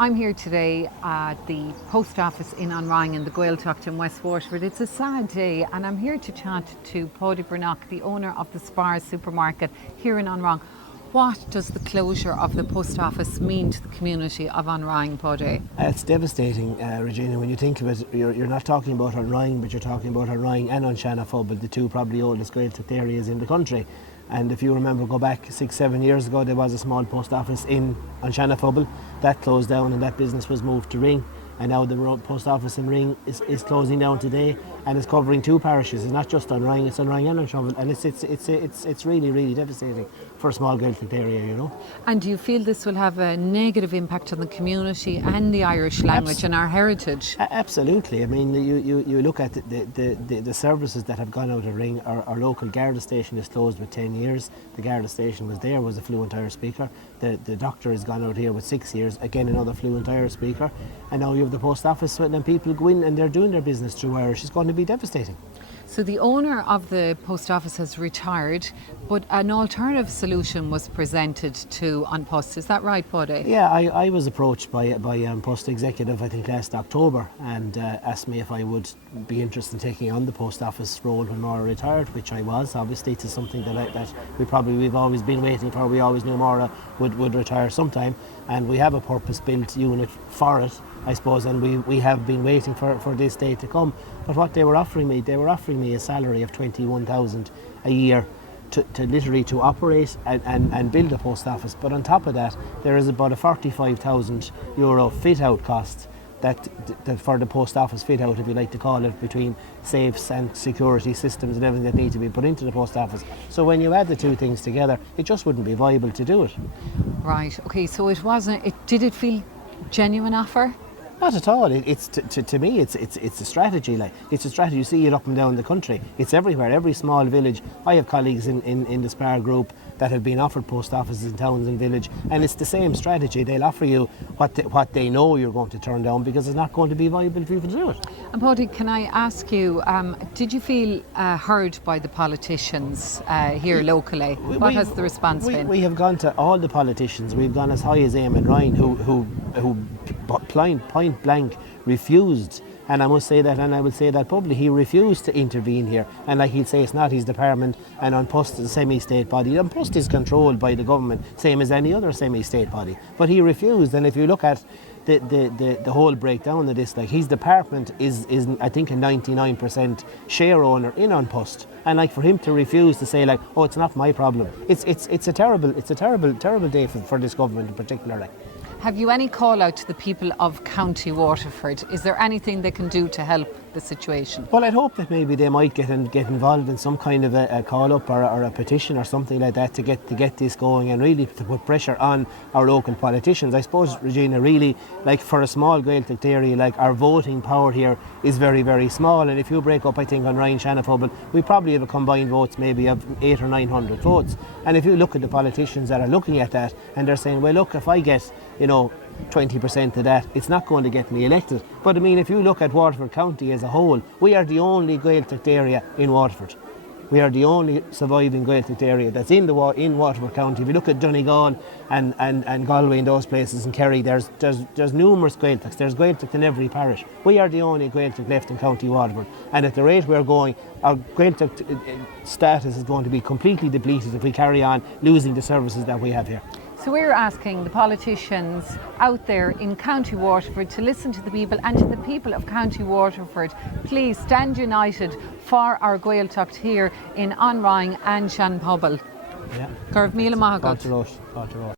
I'm here today at the post office in An Rinn in the Gaeltacht in West Waterford. It's a sad day and I'm here to chat to Paidi Breathnach, the owner of the Spar supermarket here in An Rinn. What does the closure of the post office mean to the community of An Rinn, Paidi? It's devastating, Regina, when you think of it. You're not talking about An Rinn, but you're talking about An Rinn and Phobal, the two probably oldest Gaeltacht areas in the country. And if you remember, go back 6-7 years ago, there was a small post office in An Phobal that closed down, and that business was moved to Rinn. And now the post office in Rinn is closing down today, and it's covering two parishes. It's not just An Rinn, it's An Rinn and An Phobal, and it's really, really devastating for a small Gaeltacht area, you know. And do you feel this will have a negative impact on the community and the Irish language and our heritage? Absolutely. I mean, you look at the services that have gone out of Rinn. Our local Garda station is closed with 10 years. The Garda station was a fluent Irish speaker. The doctor has gone out here with 6 years, again another fluent Irish speaker. And now you have the post office, and then people go in and they're doing their business through Irish. It's going to be devastating. So the owner of the post office has retired, but an alternative solution was presented to An Post. Is that right, Paidi? Yeah, I was approached by Post executive, I think last October, and asked me if I would be interested in taking on the post office role when Máire retired, which I was. Obviously, it's something that we've always been waiting for. We always knew Máire would retire sometime, and we have a purpose-built unit for it, I suppose, and we have been waiting for this day to come. But what they were offering me a salary of 21,000 a year to literally to operate and build a post office. But on top of that, there is about a 45,000 euro fit-out cost that for the post office fit-out, if you like to call it, between safes and security systems and everything that need to be put into the post office. So when you add the two things together, it just wouldn't be viable to do it. Right, okay, so did it feel genuine offer? Not at all. It's to me, it's a strategy. Like, it's a strategy. You see it up and down the country. It's everywhere. Every small village. I have colleagues in the Spar group that have been offered post offices in towns and village, and it's the same strategy. They'll offer you what they know you're going to turn down because it's not going to be viable for you to do it. And Paidi, can I ask you, did you feel heard by the politicians here locally? What has the response been? We have gone to all the politicians. We've gone as high as An Rinn, who point blank refused, and I must say that, and I will say that publicly, he refused to intervene here. And like he'd say, it's not his department, and An Post is a semi-state body. An Post is controlled by the government, same as any other semi-state body. But he refused, and if you look at the whole breakdown of this, like, his department is I think a 99% share owner in An Post, and like for him to refuse to say like, oh, it's not my problem, it's a terrible day for this government in particular. Like. Have you any call out to the people of County Waterford? Is there anything they can do to help the situation? Well, I'd hope that maybe they might get involved in some kind of a call up or a petition or something like that to get this going and really to put pressure on our local politicians. I suppose, Regina, really, like for a small Gaeltacht area, like our voting power here is very, very small, and if you break up, I think on Rinn Phobal, we probably have a combined votes maybe of 800 or 900 votes. And if you look at the politicians that are looking at that and they're saying, well, look, if I get 20% of that, it's not going to get me elected. But I mean, if you look at Waterford County as a whole, we are the only Gaeltacht area in Waterford. We are the only surviving Gaeltacht area that's in Waterford County. If you look at Donegal and Galway and those places, and Kerry, there's numerous Gaeltachts. There's Gaeltacht in every parish. We are the only Gaeltacht left in County Waterford, and at the rate we're going, our Gaeltacht status is going to be completely depleted if we carry on losing the services that we have here. So we're asking the politicians out there in County Waterford to listen to the people, and to the people of County Waterford, please stand united for our Gaeltacht here in An Rinn and Phobal. Yeah. Garv Míle Maith agat.